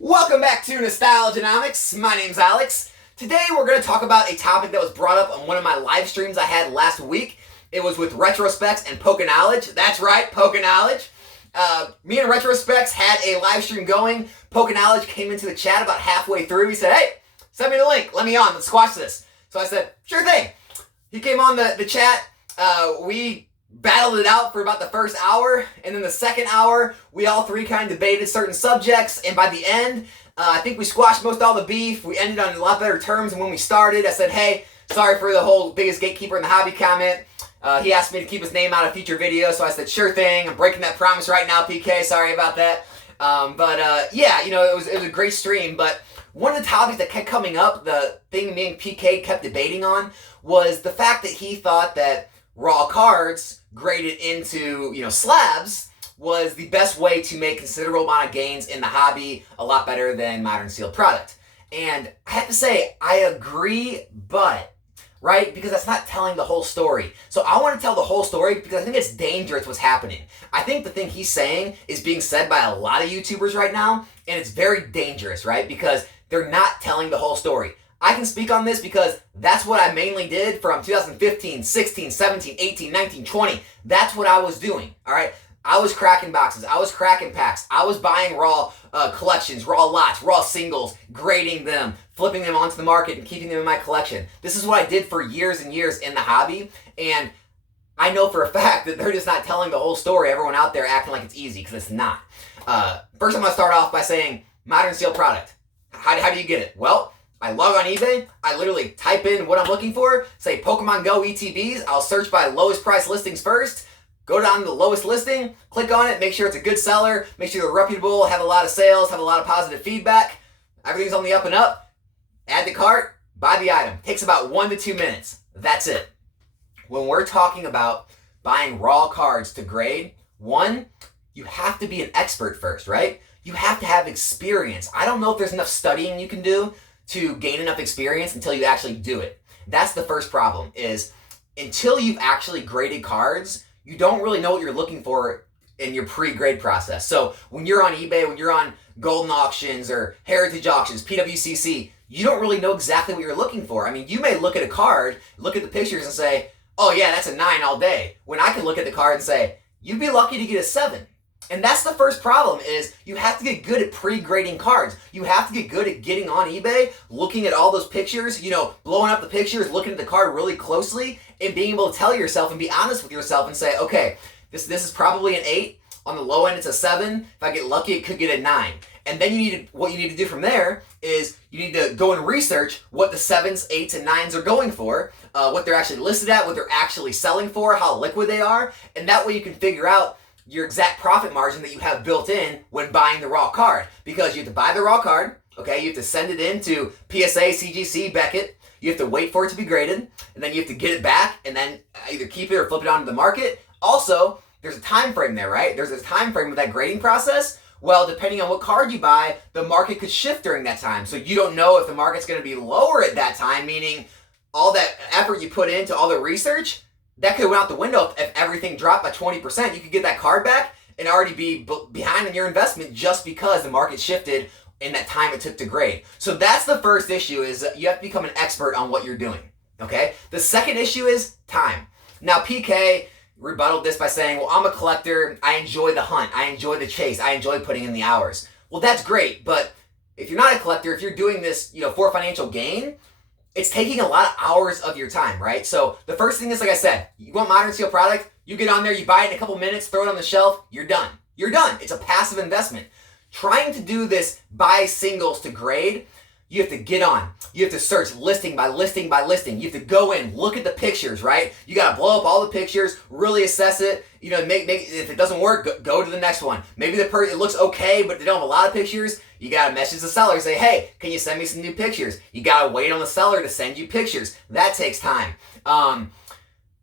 Welcome back to Nostalgianomics. My name's Alex. Today we're going to talk about a topic that was brought up on one of my live streams I had last week. It was with Retrospects and Poke Knowledge. That's right, Poke Knowledge. Me and Retrospects had a live stream going. Poke Knowledge came into the chat about halfway through. He said, hey, send me the link. Let me on. Let's squash this. So I said, sure thing. He came on the chat. We battled it out for about the first hour, and then the second hour, we all three kind of debated certain subjects, and by the end, I think we squashed most all the beef. We ended on a lot better terms than when we started. I said, hey, sorry for the whole biggest gatekeeper in the hobby comment. He asked me to keep his name out of future videos, so I said, sure thing. I'm breaking that promise right now, PK. Sorry about that. Yeah, you know, it was a great stream, but one of the topics that kept coming up, the thing me and PK kept debating on, was the fact that he thought that raw cards graded into, slabs was the best way to make considerable amount of gains in the hobby, a lot better than modern sealed product. And I have to say, I agree, but, right? Because that's not telling the whole story. So I want to tell the whole story because I think it's dangerous what's happening. I think the thing he's saying is being said by a lot of YouTubers right now, and it's very dangerous, right? Because they're not telling the whole story. I can speak on this because that's what I mainly did from 2015, 16, 17, 18, 19, 20. That's what I was doing, all right? I was cracking boxes. I was cracking packs. I was buying raw collections, raw lots, raw singles, grading them, flipping them onto the market, and keeping them in my collection. This is what I did for years and years in the hobby, and I know for a fact that they're just not telling the whole story. Everyone out there acting like it's easy, because it's not. First, I'm going to start off by saying modern sealed product. How do you get it? Well, I log on eBay, I literally type in what I'm looking for, say Pokemon Go ETBs, I'll search by lowest price listings first, go down to the lowest listing, click on it, make sure it's a good seller, make sure they're reputable, have a lot of sales, have a lot of positive feedback, everything's on the up and up, add to cart, buy the item. Takes about 1 to 2 minutes. That's it. When we're talking about buying raw cards to grade, one, you have to be an expert first, right? You have to have experience. I don't know if there's enough studying you can do to gain enough experience until you actually do it. That's the first problem, is until you've actually graded cards, you don't really know what you're looking for in your pre-grade process. So when you're on eBay, when you're on Golden Auctions or Heritage Auctions, PWCC, you don't really know exactly what you're looking for. I mean, you may look at a card, look at the pictures and say, oh yeah, that's a 9 all day. When I can look at the card and say, you'd be lucky to get a 7. And that's the first problem, is you have to get good at pre-grading cards. You have to get good at getting on eBay, looking at all those pictures, blowing up the pictures, looking at the card really closely, and being able to tell yourself and be honest with yourself and say, okay, this is probably an 8. On the low end, it's a 7. If I get lucky, it could get a 9. And then what you need to do from there is you need to go and research what the 7s, 8s, and 9s are going for, what they're actually listed at, what they're actually selling for, how liquid they are, and that way you can figure out your exact profit margin that you have built in when buying the raw card. Because you have to buy the raw card, okay? You have to send it in to PSA, CGC, Beckett. You have to wait for it to be graded, and then you have to get it back, and then either keep it or flip it onto the market. Also, there's a time frame there, right? There's a time frame of that grading process. Well, depending on what card you buy, the market could shift during that time. So you don't know if the market's going to be lower at that time, meaning all that effort you put into all the research, that could have went out the window if everything dropped by 20%. You could get that card back and already be behind in your investment just because the market shifted in that time it took to grade. So that's the first issue, is that you have to become an expert on what you're doing, okay? The second issue is time. Now, PK rebutted this by saying, well, I'm a collector. I enjoy the hunt. I enjoy the chase. I enjoy putting in the hours. Well, that's great, but if you're not a collector, if you're doing this, for financial gain, it's taking a lot of hours of your time, right? So the first thing is, like I said, you want modern steel product, you get on there, you buy it in a couple minutes, throw it on the shelf, you're done. You're done. It's a passive investment. Trying to do this buy singles to grade, you have to get on. You have to search listing by listing by listing. You have to go in, look at the pictures, right? You got to blow up all the pictures, really assess it. Make if it doesn't work, go to the next one. Maybe it looks okay, but they don't have a lot of pictures. You got to message the seller, say, hey, can you send me some new pictures? You got to wait on the seller to send you pictures. That takes time.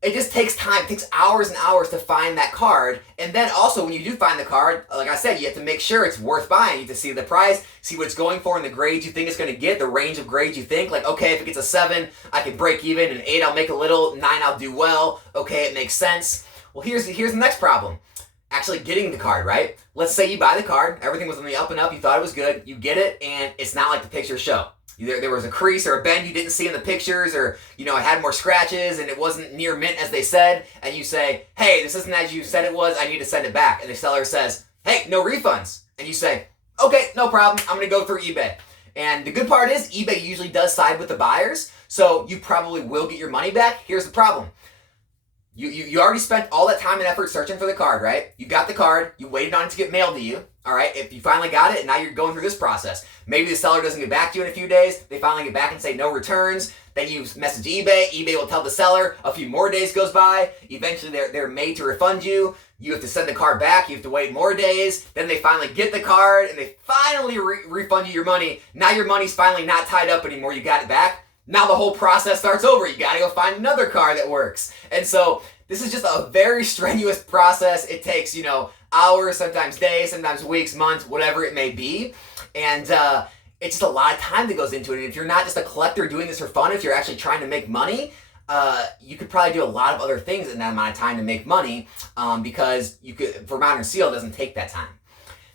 It just takes time. It takes hours and hours to find that card. And then also, when you do find the card, like I said, you have to make sure it's worth buying. You have to see the price, see what it's going for, and the grades you think it's going to get, the range of grades you think. Like, okay, if it gets a 7, I can break even. An 8, I'll make a little. 9, I'll do well. Okay, it makes sense. Well, here's the next problem. actually getting the card, right? Let's say you buy the card, everything was on the up and up, you thought it was good, you get it, and it's not like the pictures show. There was a crease or a bend you didn't see in the pictures, or it had more scratches and it wasn't near mint as they said, and you say, hey, this isn't as you said it was, I need to send it back. And the seller says, hey, no refunds. And you say, okay, no problem, I'm gonna go through eBay. And the good part is eBay usually does side with the buyers, so you probably will get your money back. Here's the problem. You already spent all that time and effort searching for the card, right? You got the card, you waited on it to get mailed to you, all right? If you finally got it, and now you're going through this process. Maybe the seller doesn't get back to you in a few days, they finally get back and say no returns, then you message eBay, eBay will tell the seller, a few more days goes by, eventually they're made to refund you, you have to send the card back, you have to wait more days, then they finally get the card, and they finally refund you your money. Now your money's finally not tied up anymore, you got it back. Now the whole process starts over. You gotta go find another card that works. And so this is just a very strenuous process. It takes, hours, sometimes days, sometimes weeks, months, whatever it may be. And it's just a lot of time that goes into it. And if you're not just a collector doing this for fun, if you're actually trying to make money, you could probably do a lot of other things in that amount of time to make money, because for Modern Seal, it doesn't take that time.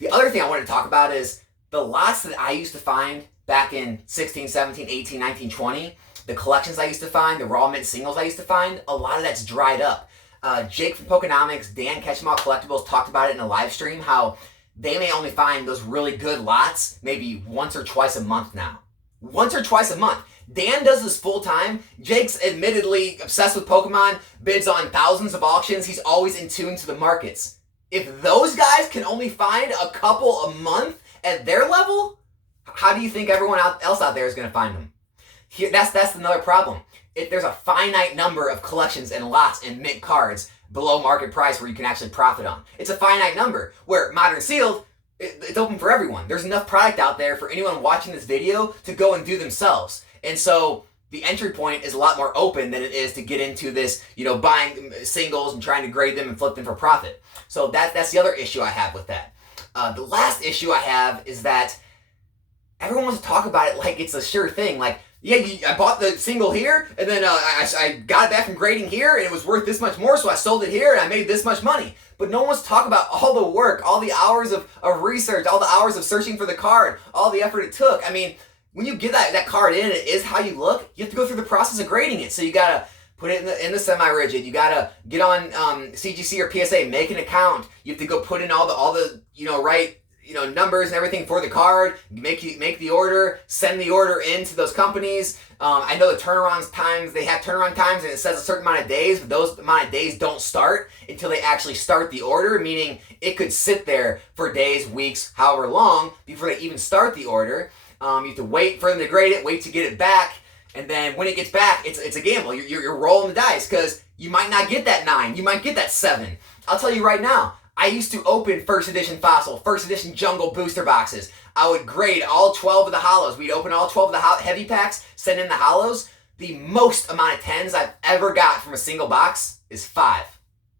The other thing I wanted to talk about is the lots that I used to find back in 16, 17, 18, 19, 20, the collections I used to find, the raw mint singles I used to find, a lot of that's dried up. Jake from Pokenomics, Dan Catch 'em All Collectibles talked about it in a live stream, how they may only find those really good lots maybe once or twice a month now. Once or twice a month. Dan does this full time. Jake's admittedly obsessed with Pokemon, bids on thousands of auctions. He's always in tune to the markets. If those guys can only find a couple a month at their level, how do you think everyone else out there is going to find them? That's another problem. If there's a finite number of collections and lots and mint cards below market price where you can actually profit on. It's a finite number. Where Modern Sealed, it's open for everyone. There's enough product out there for anyone watching this video to go and do themselves. And so the entry point is a lot more open than it is to get into this, buying singles and trying to grade them and flip them for profit. So that's the other issue I have with that. The last issue I have is that everyone wants to talk about it like it's a sure thing. Like, yeah, I bought the single here, and then I got it back from grading here, and it was worth this much more, so I sold it here, and I made this much money. But no one wants to talk about all the work, all the hours of research, all the hours of searching for the card, all the effort it took. I mean, when you get that card in, it is how you look. You have to go through the process of grading it. So you gotta put it in the semi-rigid. You gotta get on CGC or PSA, make an account. You have to go put in all the right numbers and everything for the card, make the order, send the order into those companies. I know the turnaround times, they have turnaround times and it says a certain amount of days, but those amount of days don't start until they actually start the order, meaning it could sit there for days, weeks, however long before they even start the order. You have to wait for them to grade it, wait to get it back, and then when it gets back, it's a gamble. You're rolling the dice because you might not get that 9, you might get that 7. I'll tell you right now, I used to open first edition Fossil, first edition Jungle booster boxes. I would grade all 12 of the hollows. We'd open all 12 of the heavy packs, send in the hollows. The most amount of 10s I've ever got from a single box is 5.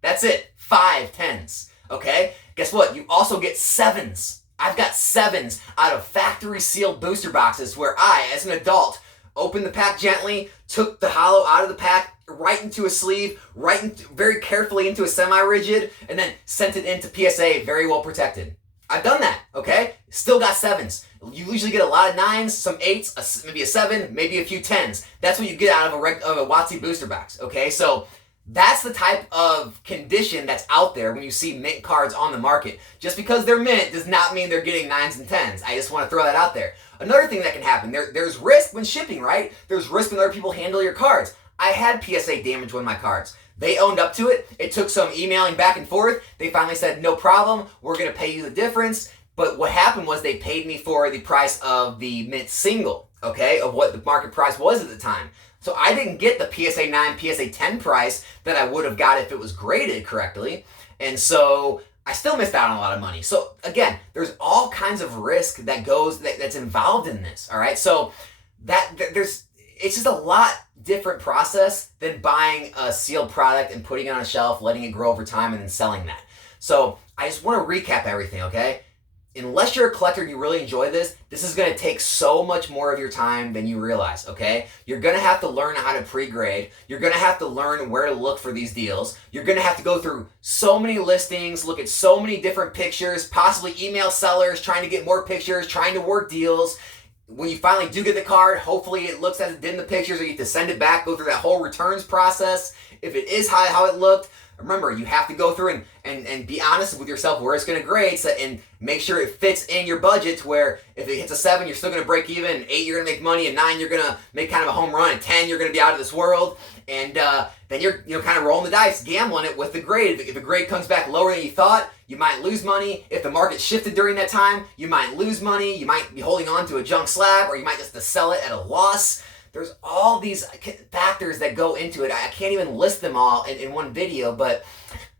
That's it, 5 10s, okay? Guess what? You also get 7s. I've got 7s out of factory sealed booster boxes where I, as an adult, opened the pack gently, took the hollow out of the pack, right into a sleeve, very carefully into a semi-rigid, and then sent it into PSA very well protected. I've done that, okay? Still got 7s. You usually get a lot of 9s, some 8s, maybe a 7, maybe a few 10s. That's what you get out of a WotC booster box, okay? So that's the type of condition that's out there when you see mint cards on the market. Just because they're mint does not mean they're getting 9s and 10s. I just want to throw that out there. Another thing that can happen, there's risk when shipping, right? There's risk when other people handle your cards. I had PSA damage one of my cards. They owned up to it. It took some emailing back and forth. They finally said, no problem, we're going to pay you the difference. But what happened was they paid me for the price of the mint single, okay, of what the market price was at the time. So I didn't get the PSA 9, PSA 10 price that I would have got if it was graded correctly. And so I still missed out on a lot of money. So again, there's all kinds of risk that's involved in this, all right? So it's just a lot different process than buying a sealed product and putting it on a shelf, letting it grow over time, and then selling that. So I just want to recap everything, okay? unless you're a collector and you really enjoy this, this is going to take so much more of your time than you realize, okay? You're going to have to learn how to pre-grade. You're going to have to learn where to look for these deals. You're going to have to go through so many listings, look at so many different pictures, possibly email sellers, trying to get more pictures, trying to work deals. When you finally do get the card, hopefully it looks as it did in the pictures, or you have to send it back, go through that whole returns process. If it is how it looked, remember, you have to go through and be honest with yourself where it's going to grade, and make sure it fits in your budget, to where if it hits a 7, you're still going to break even, and 8, you're going to make money, and 9, you're going to make kind of a home run, and 10, you're going to be out of this world, and then you're kind of rolling the dice, gambling it with the grade. If the grade comes back lower than you thought, you might lose money. If the market shifted during that time, you might lose money. You might be holding on to a junk slab, or you might just have to sell it at a loss. There's all these factors that go into it. I can't even list them all in one video, but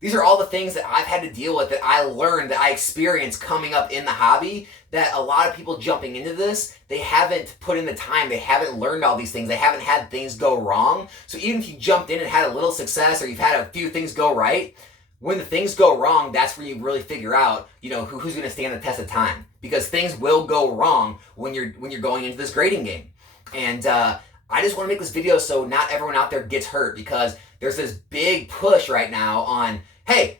these are all the things that I've had to deal with, that I learned, that I experienced coming up in the hobby, that a lot of people jumping into this, they haven't put in the time, they haven't learned all these things, they haven't had things go wrong. So even if you jumped in and had a little success, or you've had a few things go right, when the things go wrong, that's where you really figure out, who's going to stand the test of time. Because things will go wrong when you're going into this grading game. And I just want to make this video so not everyone out there gets hurt, because there's this big push right now on, hey,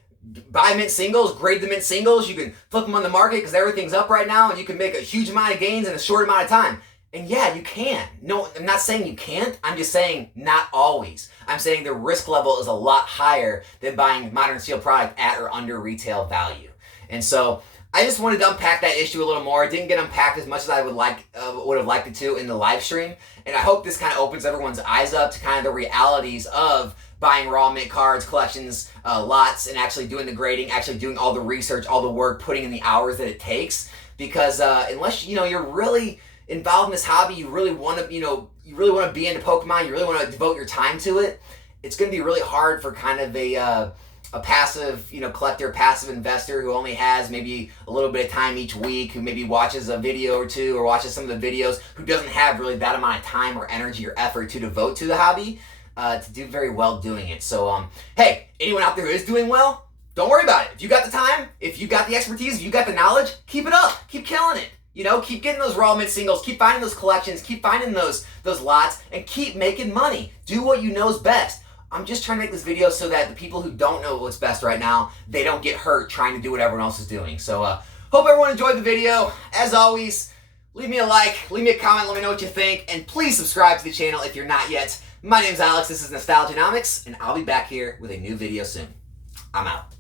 buy mint singles, grade the mint singles, you can flip them on the market because everything's up right now, and you can make a huge amount of gains in a short amount of time. And yeah, you can. No, I'm not saying you can't. I'm just saying not always. I'm saying the risk level is a lot higher than buying modern steel product at or under retail value. And so I just wanted to unpack that issue a little more. It didn't get unpacked as much as I would have liked it to in the live stream. And I hope this kind of opens everyone's eyes up to kind of the realities of buying raw mint cards, collections, lots, and actually doing the grading, actually doing all the research, all the work, putting in the hours that it takes. Because unless you're really involved in this hobby, you really want to be into Pokemon, you really want to devote your time to it, it's going to be really hard for kind of a passive, collector, passive investor who only has maybe a little bit of time each week, who maybe watches a video or two, or watches some of the videos, who doesn't have really that amount of time or energy or effort to devote to the hobby, to do very well doing it. So, hey, anyone out there who is doing well, don't worry about it. If you got the time, if you got the expertise, if you got the knowledge, keep it up. Keep killing it. Keep getting those raw mint singles, keep finding those collections, keep finding those lots, and keep making money. Do what you know is best. I'm just trying to make this video so that the people who don't know what's best right now, they don't get hurt trying to do what everyone else is doing. So, hope everyone enjoyed the video. As always, leave me a like, leave me a comment, let me know what you think, and please subscribe to the channel if you're not yet. My name's Alex, this is Nostalgianomics, and I'll be back here with a new video soon. I'm out.